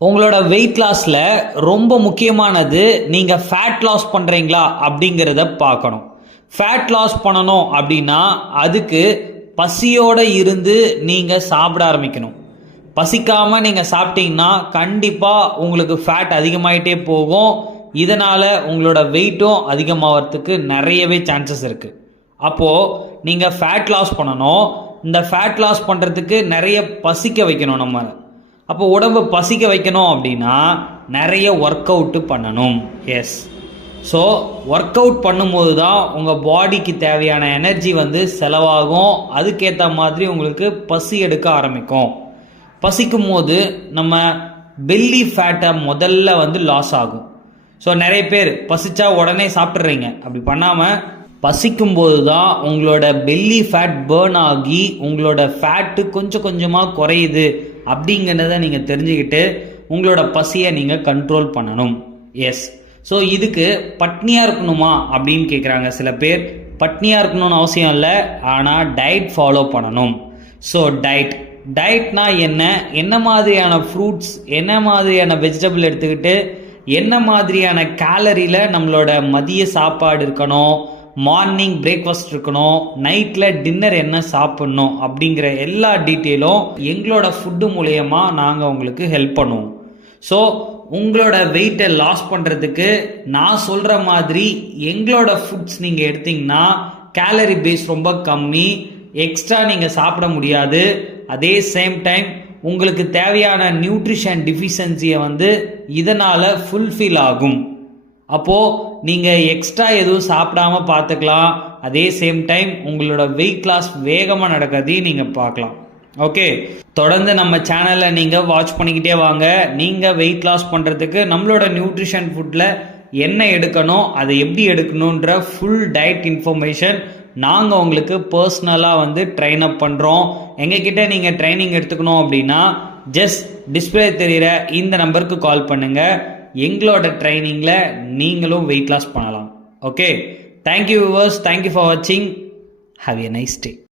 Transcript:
உங்களோட வெயிட் லாஸில் ரொம்ப முக்கியமானது நீங்கள் ஃபேட் லாஸ் பண்ணுறீங்களா அப்படிங்கிறத பார்க்கணும். ஃபேட் லாஸ் பண்ணணும் அப்படின்னா அதுக்கு பசியோடு இருந்து நீங்கள் சாப்பிட ஆரம்பிக்கணும். பசிக்காமல் நீங்கள் சாப்பிட்டீங்கன்னா கண்டிப்பாக உங்களுக்கு ஃபேட் அதிகமாகிட்டே போகும். இதனால் உங்களோட வெயிட்டும் அதிகமாகிறதுக்கு நிறையவே சான்சஸ் இருக்குது. அப்போது நீங்கள் ஃபேட் லாஸ் பண்ணணும். இந்த ஃபேட் லாஸ் பண்ணுறதுக்கு நிறைய பசிக்க வைக்கணும். நம்ம அப்போ உடம்பு பசிக்க வைக்கணும் அப்படின்னா நிறைய ஒர்க் அவுட்டு பண்ணணும். எஸ், ஸோ ஒர்க் அவுட் பண்ணும்போது தான் உங்கள் பாடிக்கு தேவையான எனர்ஜி செலவாகும். அதுக்கேற்ற மாதிரி உங்களுக்கு பசி எடுக்க ஆரம்பிக்கும். பசிக்கும் போது நம்ம பெல்லி ஃபேட்டை முதல்ல லாஸ் ஆகும். ஸோ நிறைய பேர் பசிச்சா உடனே சாப்பிட்றீங்க. அப்படி பண்ணாமல் பசிக்கும்போது தான் உங்களோட பெல்லி ஃபேட் பேர்ன் ஆகி உங்களோட ஃபேட்டு கொஞ்சம் கொஞ்சமாக குறையுது அப்படிங்கிறத நீங்கள் தெரிஞ்சுக்கிட்டு உங்களோட பசியை நீங்கள் கண்ட்ரோல் பண்ணணும். எஸ், ஸோ இதுக்கு பட்னியாக இருக்கணுமா அப்படின்னு கேட்குறாங்க சில பேர். பட்னியாக இருக்கணும்னு அவசியம் இல்லை, ஆனால் டயட் ஃபாலோ பண்ணணும். ஸோ டயட்னா என்ன மாதிரியான ஃப்ரூட்ஸ், என்ன மாதிரியான வெஜிடபிள் எடுத்துக்கிட்டு என்ன மாதிரியான கேலரியில் நம்மளோட மதிய சாப்பாடு இருக்கணும், மார்னிங் பிரேக்ஃபாஸ்ட் இருக்கணும், நைட்டில் டின்னர் என்ன சாப்பிட்ணும் அப்படிங்கிற எல்லா டீட்டெயிலும் எங்களோட ஃபுட்டு மூலயமா நாங்கள் உங்களுக்கு ஹெல்ப் பண்ணுவோம். ஸோ உங்களோட வெயிட்டை லாஸ் பண்ணுறதுக்கு நான் சொல்கிற மாதிரி எங்களோட ஃபுட்ஸ் நீங்கள் எடுத்தீங்கன்னா கேலரி பேஸ் ரொம்ப கம்மி, எக்ஸ்ட்ரா நீங்கள் சாப்பிட முடியாது. அதே சேம் டைம் உங்களுக்கு தேவையான நியூட்ரிஷன் டிஃபிஷியன்சியை இதனால் ஃபுல்ஃபில் ஆகும். அப்போது நீங்கள் எக்ஸ்ட்ரா எதுவும் சாப்பிடாமல் பார்த்துக்கலாம். அதே சேம் டைம் உங்களோட வெயிட் லாஸ் வேகமாக நடக்கிறதையும் நீங்கள் பார்க்கலாம். ஓகே, தொடர்ந்து நம்ம சேனலில் நீங்கள் வாட்ச் பண்ணிக்கிட்டே வாங்க. நீங்கள் வெயிட் லாஸ் பண்ணுறதுக்கு நம்மளோட நியூட்ரிஷன் ஃபுட்டில் என்ன எடுக்கணும், அதை எப்படி எடுக்கணுன்ற ஃபுல் டயட் இன்ஃபர்மேஷன் நாங்கள் உங்களுக்கு பர்சனலாக ட்ரெயின் அப் பண்ணுறோம். எங்ககிட்ட நீங்கள் ட்ரைனிங் எடுத்துக்கணும் அப்படின்னா ஜஸ்ட் டிஸ்பிளே தெரிகிற இந்த நம்பருக்கு கால் பண்ணுங்கள். எங்களோட ட்ரைனிங்கில் நீங்களும் வெயிட் லாஸ் பண்ணலாம். Okay, thank you viewers, thank you for வாட்சிங். Have a nice day.